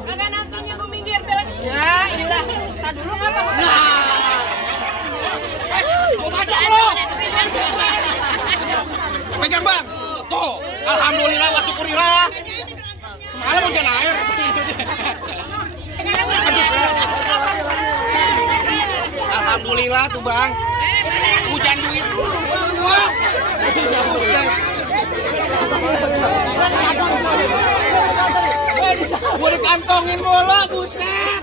Kagak nantinya gue minggir bilang. Ya ilah. Tadi dulu ngapa gue? Mau baca lo. Pegang bang. Tuh. Alhamdulillah wa syukurillah. Semalam hujan air. Alhamdulillah tuh bang. Hujan duit. Gue dikantongin bola, buset.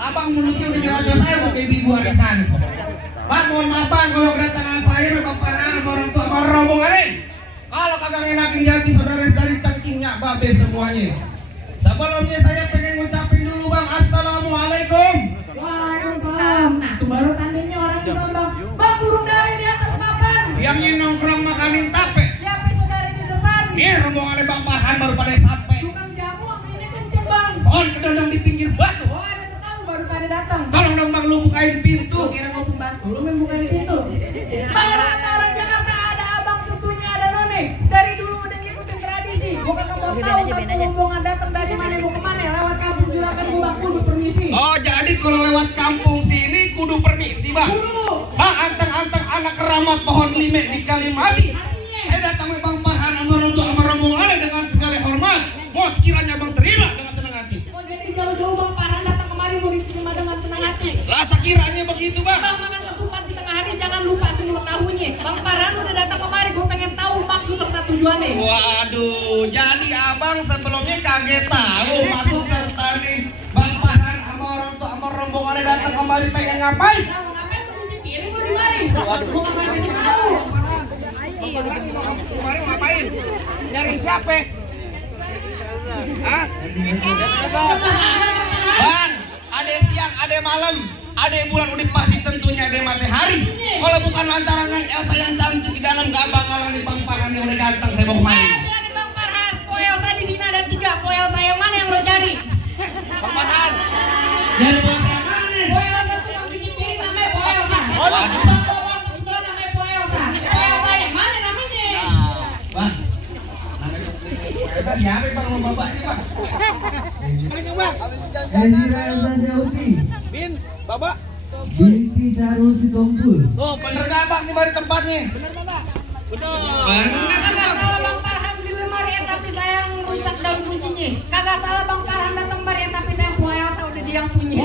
Abang mulutnya udah nyerocos saya buat ibu arisan. Bang, mohon maaf bang, kalau kedatangan saya bapak anak orang tua sama rombongan. Kalau kagak ngenakin jati saudara dari tangkingnya babe semuanya. Sebelumnya saya pengen ngucapin dulu bang, assalamualaikum. Waalaikumsalam. Nah, tuh baru tandanya orang Islam bang. Bang, burung dari di atas papan. Yang nongkrong makanin tape. Siapa saudara di depan? Nih rombongannya Bang Farhan baru pada sampai. Tukang jamu ini kenceng bang. Pohon kedondong di pinggir batu. Oh, ada tetamu baru pada datang. Tolong dong bang, lu bukain pintu. Kira mau pembantu, lu main bukain pintu. Bang, kata orang Jakarta ada abang, tentunya ada none. Dari dulu udah ngikutin tradisi. Gua kagak mau tahu satu rombongan datang dari mana mau kemana. Lewat kampung Juragan Bang, kudu permisi. Oh, jadi kalau lewat kampung sini kudu permisi bang. Kudu. Bang, anteng-anteng anak keramat pohon lime di Kalimati. Saya datang ke Bang Farhan sama rombongannya dengan segala hormat. Mau sekiranya bang terima dengan senang hati. Oh, jadi jauh-jauh Bang Farhan datang kemari mau diterima dengan senang hati. Lah sekiranya begitu bang. Bang, makan ketupat di tengah hari jangan lupa semua tahunya. Bang Farhan udah datang kemari, gue pengen tahu maksud serta tujuannya. Waduh, jadi abang sebelumnya kaget tahu maksud serta nih Bang Farhan sama orang tua sama rombongannya datang kembali pengen ngapain? Kalau ngapain lu cuci piring lu di mari. Waduh, gua enggak kasih tahu. Kemarin ngapain? Nyariin siapa? Hah? Bang, ada siang, ada malam, ada bulan udah pasti tentunya ada matahari. Kalau bukan lantaran yang Elsa yang cantik di dalam gak bakalan di Bang Farhan yang udah ganteng saya bawa kemari. Bilangin Bang Farhan, Po Elsa di sini ada 3. Po Elsa yang mana yang lo cari? Bang Farhan. Jadi Po Elsa yang mana? Po Elsa tukang cuci piring namanya Po Elsa. Bang Farhan sebelah namanya Po Elsa. Po Elsa yang mana namanya? Bang. Elsa siapa bang mau bapaknya bang? Elvira Elsa Syauti Bin, bapak. binti Sarul Sitompul. Oh bener gak bang di bari tempatnya? Bener bapak. Bener. Kagak salah Bang Farhan di lemari tapi saya yang rusak daun kuncinya. Kagak salah Bang Farhan datang kemari tapi saya Po Elsa udah dia yang punya.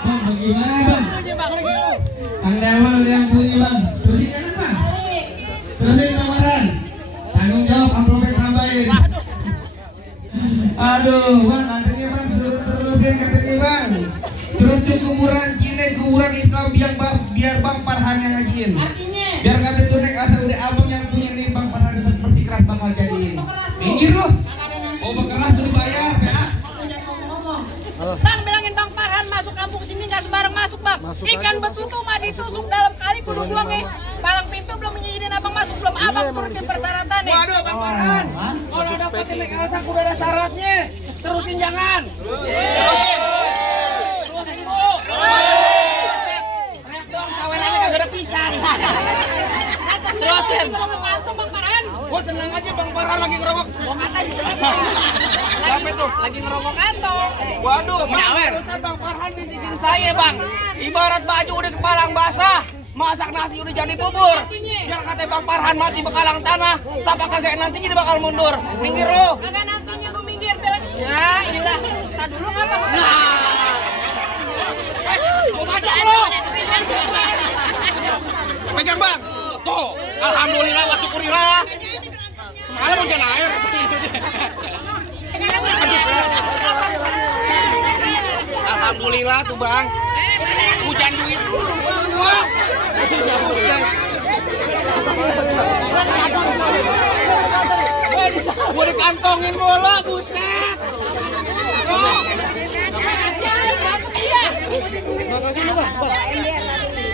Bang, bagaimana bang? Kang Dewa udah yang punya bang. Bersihkan bang. Bersihin kamaran. Tanggung jawab amplopnya tambahin. Aduh bang, katanya bang suruh terusin katanya bang. Terujuk kuburan Cine, kuburan Islam biar Bang Farhan yang ngajiin. Artinya Biar kata itu naik asal udah abang yang punya nih Bang Farhan tetap bersikeras bakal jadiin. Minggir lu. Oh bekeras dulu bayar ya. Bang, bilangin Bang Farhan masuk kampung sini nggak sembarang masuk bang. Ikan betutu mah ditusuk dalam kali kudu buang nih. Palang pintu belum menyidin abang masuk belum abang turutin persyaratan nih. Waduh Bang Farhan. Kalau dapetin naik asal udah ada syaratnya. Terusin jangan. Terusin. Terusin bu. Teriak dong kawenannya kagak ada pisan. Kata Terusin. Ngerokok kantung Bang Farhan. Wah tenang aja Bang Farhan lagi ngerokok. Mau kata juga. Siapa itu? Lagi ngerokok kantong. Waduh, Bang, Bang Farhan bisikin saya Bang. Ibarat baju udah kepalang basah, masak nasi udah jadi bubur. Biar kata Bang Farhan mati bekalang tanah, tapi kagak nantinya dia bakal mundur. Minggir lo. Kagak nantinya gue minggir belakang. Ya ilah. Tak dulu ngapa? Mau ngajak lo. Pegang Bang. Tuh, alhamdulillah wa syukurillah. Semalam hujan air. Alhamdulillah tuh Bang. Hujan duit. Wah. Gua dikantongin bola, buset. Makasih lu Bang.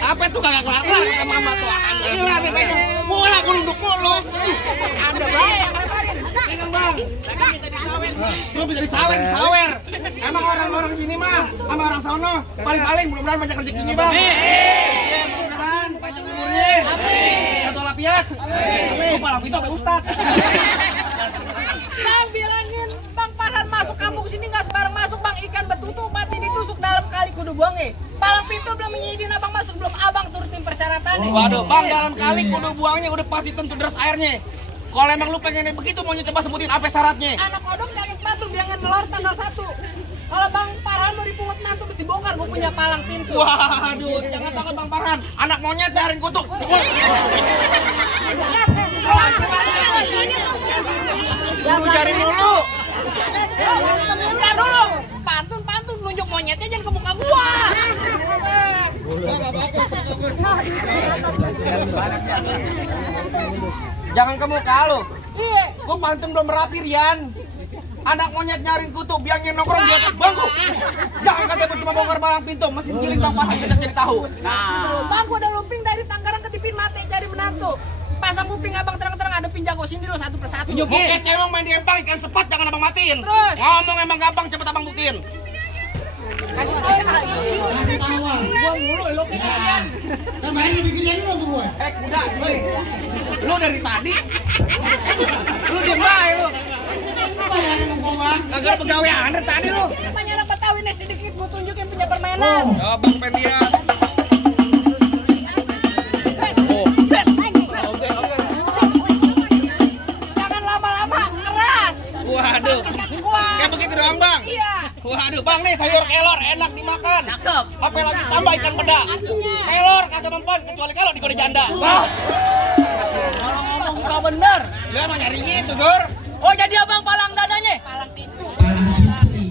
Apa itu kagak kelar kata mama tuh alhamdulillah pegang bola gulunduk mulu. Ada Bang. Pegang Bang. Lu bisa disawer. Emang orang-orang sini mah sama orang sono paling-paling mudah-mudahan banyak rezekinya Bang. Iya, mudah-mudahan panjang umurnya. Amin. Satu lapiat. Amin. Kepala itu sampai ustad. Bang bilangin Bang Farhan masuk kampung sini nggak sebarang masuk Bang, ikan betutu mati ditusuk dalam kali kudu buangnya. Palang pintu belum menyidin abang masuk belum abang turutin persyaratannya. Waduh Bang, dalam kali kudu buangnya udah pasti tentu deras airnya. Kalau emang lu pengennya begitu mau coba sebutin apa syaratnya? Anak kodok di atas batu biangan telur tanggal 1. Kalau Bang Farhan mau dipungut nanti mesti bongkar gue punya palang pintu. Waduh, jangan takut Bang Farhan. Anak monyet darin kutuk. Kudu cari dulu. Enggak dulu. Pantun nunjuk monyetnya jangan ke muka gua. Jangan ke muka lu. Iya. Gua pantun belum rapi Rian. Anak monyet nyaring kutu, biangnya nongkrong di atas bangku. Jangan kata cuma bongkar palang pintu, mesin giling Bang Farhan kita jadi tahu. Bang gua udah lumping dari Tanggerang ke Dipin mati cari menantu. Pasang kuping abang terang-terang ada pinjago sini lo satu persatu. Oke, emang main di empang ikan sepat jangan abang matiin. Terus? Ngomong emang gampang cepet abang buktiin. Kasih tahu Bang. Gua mulu lo kayak kalian. Kan main lebih gedean lu sama gua. Kuda, lu dari tadi. Lu diem bae lu. Kagak ada pegawaian dari tadi lu. Namanya anak Betawi nih sedikit gua tunjukin punya permainan. Oh, Bang pengen lihat. Jangan lama-lama keras. Waduh. Kayak begitu doang Bang. Iya. Waduh Bang nih sayur kelor enak dimakan. Cakep. Apa lagi tambah ikan peda. Artinya. Kelor kagak mempan kecuali kelor di kode janda. Kalau ngomong gak bener. Dia emang nyari gitu Gor. Oh jadi abang palang dadanya? Palang pintu.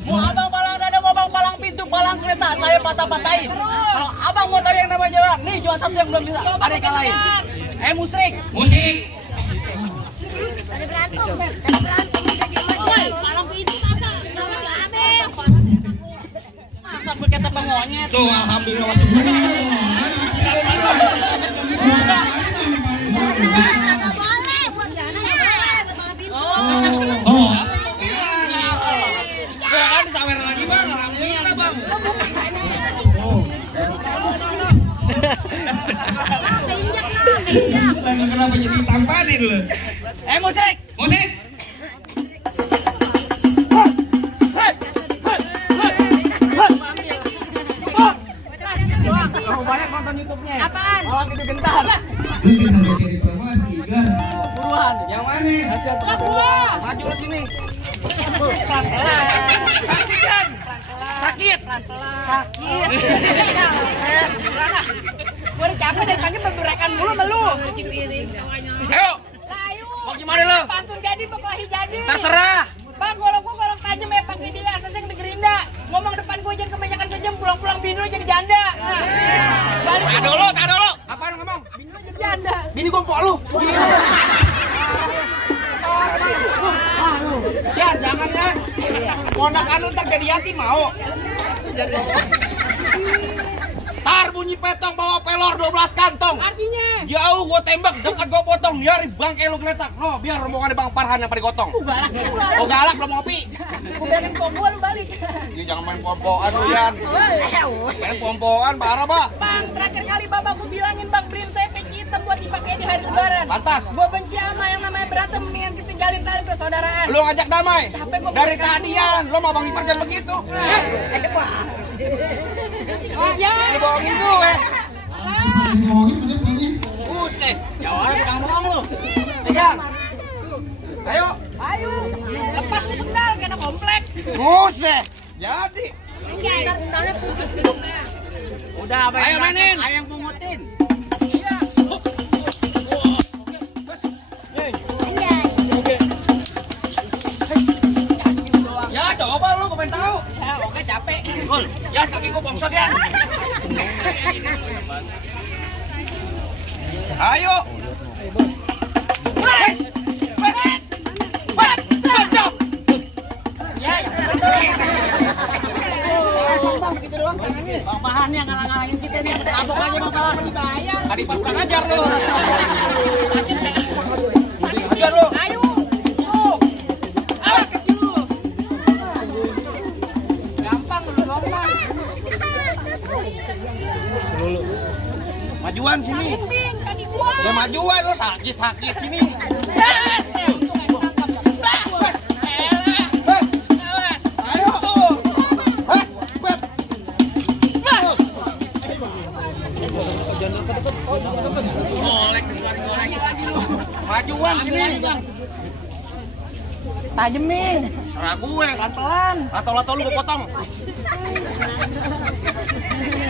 Mau abang palang dada, mau abang palang pintu, palang kereta, saya patah-patahin. Kalau abang mau tahu yang namanya jalan, nih cuma satu yang belum bisa. Ada yang lain. Musrik. Musik. Ada berantem, ada berantem. Woi, palang pintu masa jangan diambil. Masa berkata bang monyet. Tuh alhamdulillah masuk. Oh. Kan sawer lagi Bang. Alhamdulillah Bang. Lagi kenapa jadi tampanin lu? Musrik. Musik. Banyak nonton YouTube-nya. Apaan? Orang gede gentar. Lu bisa jadi promosi kan? Buruan. Yang mana? Lah gua. Maju lu sini. Sakit. Sakit. Gua udah capek dari pagi berberakan mulu sama lu. Cuci piring. Ayo. Layu. Mau gimana lu? Pantun jadi, berkelahi jadi. Terserah. Bang, golok tajam ya pakai dia asasnya di gerinda. Ngomong depan gua jangan kebanyakan kejam, pulang-pulang bini lu jadi janda. Balik. Tak dulu. Apaan lu ngomong? Bini lu jadi janda. Bini gua empok lu. Ya, jangan kan. Ponakan lu ntar jadi yatim mau. Tar bunyi petong bawa pelor 12 kantong. Artinya Jauh gua tembak, dekat gua potong. Biar bangke lu geletak. No, biar rombongan Bang Farhan yang pada gotong. galak. Oh galak belum ngopi. Gua biarin pom gua lu balik. Ya, jangan main pompoan lu Yan. Main pompoan parah, Pak. Bang, terakhir kali bapak gua bilangin Bang beliin saya peci hitam buat dipakai di hari lebaran. Pantas. Gua benci sama yang namanya berantem, mendingan kita jalin tali persaudaraan. Lu ngajak damai. Capek gua Dari bukan tadian lu mau Bang Ipar jam begitu. Oh, ya. Lu bohongin gue. Ngomongin bener ini. Buset. Jawab tukang bohong lu. Pegang. Ayo. Ayo. Lepas tuh sendal kena komplek. Buset. Jadi. Udah, Ayo mainin. Ayo yang pungutin. Ya coba lu gue pengen tahu. Ya, oke capek. Gol. Ya kaki gue bongsor ya. Ayo. Wes. Ya, Bang Bahan yang ngalang-ngalangin kita nih, tabok aja Bang Bahan dibayar. Tadi kurang ajar lu. Sakit deh. Ajar lu. Ayo. Tuh. Awas kecil lu. Gampang lu gampang. Majuan sini. Bing, kaki gua. Udah majuan lu sakit sini. Ayo tuh. Majuan sini. Tajemin. Serah gue. Pelan-pelan. Lato-lato lu gue potong.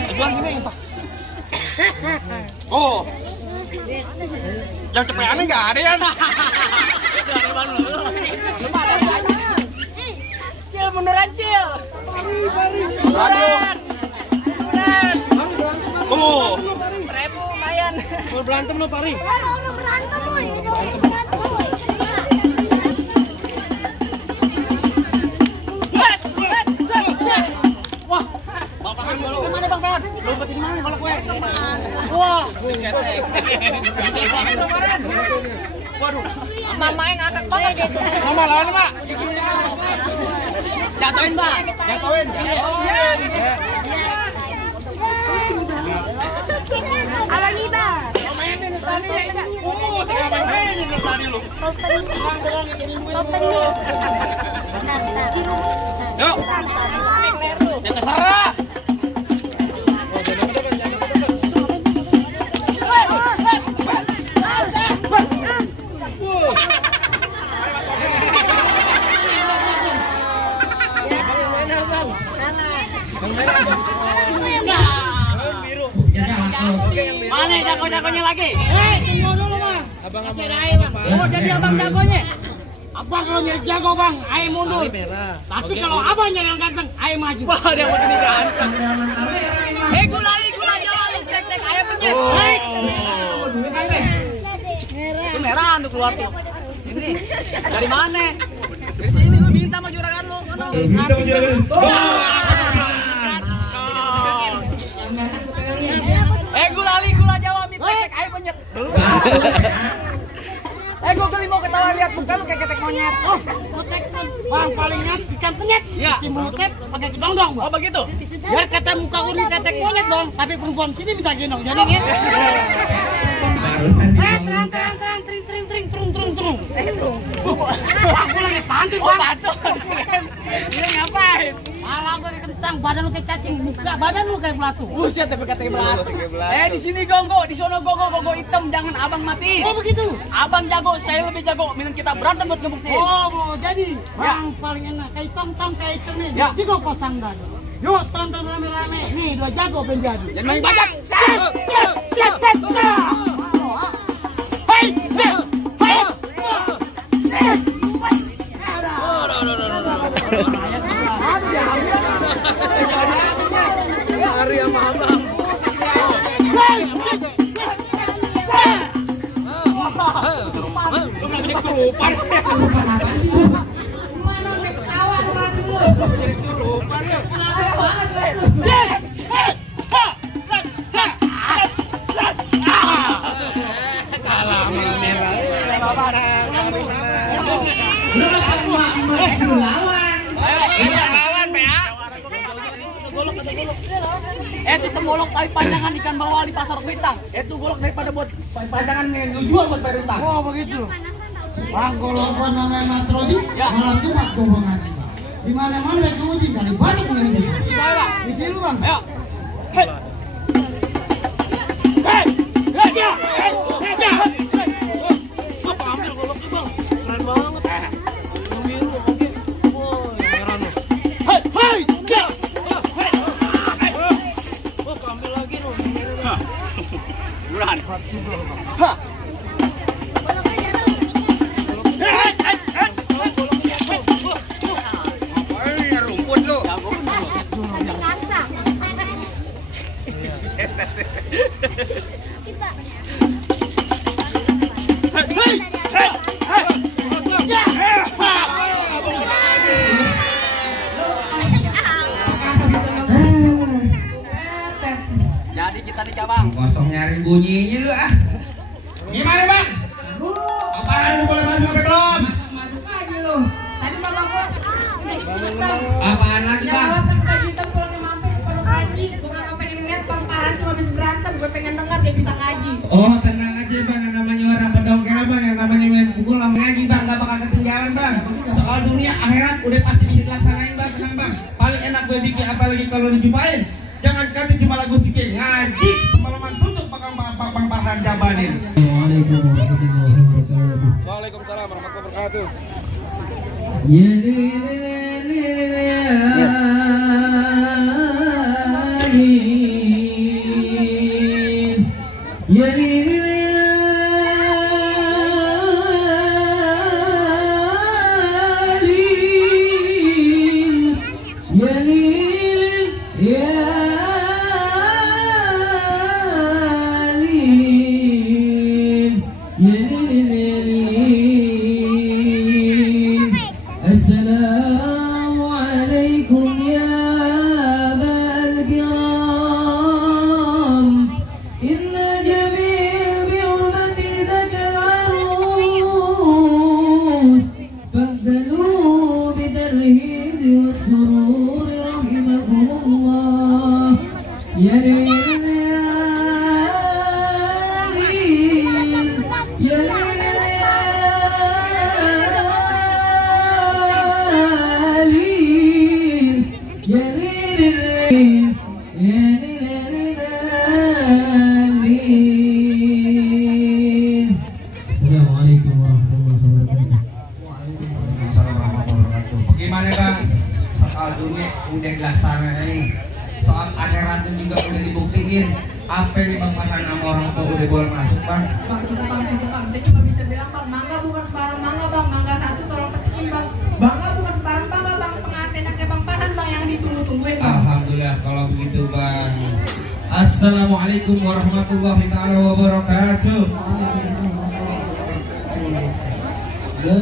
Majuan sini. Oh. Yang cepetannya nggak ada ya. Cil, beneran Cil. Aduh. Beneran. Tuh. 1000 lumayan. Mau berantem lo Pari? Wah, Bang Pahan dulu. Gimana Bang Pahan? Lompat di mana kalau gue? Wah, waduh, mama yang ngakak banget gitu. Mama lawan Mak. Jatuhin, Mbak. Jatuhin. Abang Iba. Mainin tadi. Mainin tadi lu. Yuk. Ya terserah. Mana jago-jagonya lagi? Tunggu dulu Bang. Kasih ada air Bang. Oh jadi abang jagonya. Abang kalau nyari jago Bang, air mundur. Tapi kalau abang nyari yang ganteng, air maju. Wah dia mau jadi ganteng. Gulali gula Jawa lu cek air pencet. Itu merah untuk keluar tuh. Ini dari mana? Dari sini lu minta sama juragan lu. Gulali gula Jawa mie cek air pencet. Gue geli mau ketawa lihat muka lu kayak ketek monyet. Oh, ketek Bang palingnya ikan penyet. Iya. Cimutet pakai kedong-dong. Oh, begitu. Biar kata muka uri ketek monyet, Bang. Tapi perempuan sini minta gendong. Jadi nih. Terang, trung. Aku lagi pantun, Bang. Oh, pantun. Ini ngapain? Malah gue kentang, badan lu kayak cacing, muka badan lu kayak belatu. Buset, tapi katanya belatu. Di sini gonggo, di sono gonggo hitam, jangan abang mati. Oh, begitu. Abang jago, saya lebih jago. Minum kita berantem buat ngebuktiin. Oh, jadi bang paling enak kayak tong kayak ikan nih. Jadi gue pasang dadu. Yuk tonton rame-rame. Nih, dua jago penjadu. Jangan main banyak. Hari sama abang. Lu punya kesurupan. Kesurupan apa sih lu? Mana udah ketawa tuh lagi lu. Jadi kesurupan ya. Kenapa banget lu? Kalah merah. Lu kan lawan. Lawan, PA. Itu temolok tapi panjangan ikan bawal di pasar Kuitang. Itu golok daripada buat panjangan yang lu jual buat bayar utang. Oh begitu. Bang, kalau apa namanya matroji, Ya. malam itu mak gombongan. Di mana-mana ada kemuji, kali banyak dengan itu. Bisa ya, Bang? Di sini bang. Ayo. Hei. Hei. Hei, ya. Hei. Hei, ya. Hei. Apa ambil goloknya, Bang? Keren banget. Ambil oke. Wah, heran loh. Hei, hei. Ya. Hei. Hei. Oh, ambil lagi loh. Murahan. Ha. Jadi kita nikah, Bang. Kosong nyari bunyinya lu ah. Gimana bang? Dulu Apaan lu boleh masuk apa belum? masuk aja lu. Tadi bapak gua hitam. Apaan lagi Yang bang? lewat pakai baju hitam pulangnya mampir ke Pondok Haji. Gua kagak pengen lihat Bang Paran cuma habis berantem. Gua pengen dengar dia bisa ngaji. Oh tenang aja bang, yang namanya orang pedongkel bang, yang namanya main pukul sama ngaji bang, gak bakal ketinggalan bang. Soal dunia akhirat udah pasti bisa dilaksanain bang, tenang bang. Paling enak gue bikin apalagi kalau dijumpain. Jangan kata cuma lagu sikit, ngaji semalaman suntuk bakal Bang Farhan jabanin. Waalaikumsalam warahmatullahi wabarakatuh. Waalaikumsalam warahmatullahi wabarakatuh. Assalamualaikum ya abal kiram. Inna jamil bi'urmati zakal arus. Faddalu bitarhiz wa surur rahimakumullah. Ya lilin ya Assalamualaikum warahmatullahi wabarakatuh. Waalaikumsalam warahmatullahi wabarakatuh. Bagaimana bang? Soal dunia udah dilaksanain, soal akhiratnya juga udah dibuktiin. Apa yang Bang Farhan sama orang tua udah boleh masuk bang? Bang, cukup bang. Saya cuma bisa bilang bang, mangga bukan sebarang mangga bang. Mangga satu tolong petikin bang. Bangga bukan sebarang bangga bang. Pengantinnya kayak Bang Farhan bang yang ditunggu-tungguin bang. Alhamdulillah kalau begitu bang. Assalamualaikum warahmatullahi taala wabarakatuh. La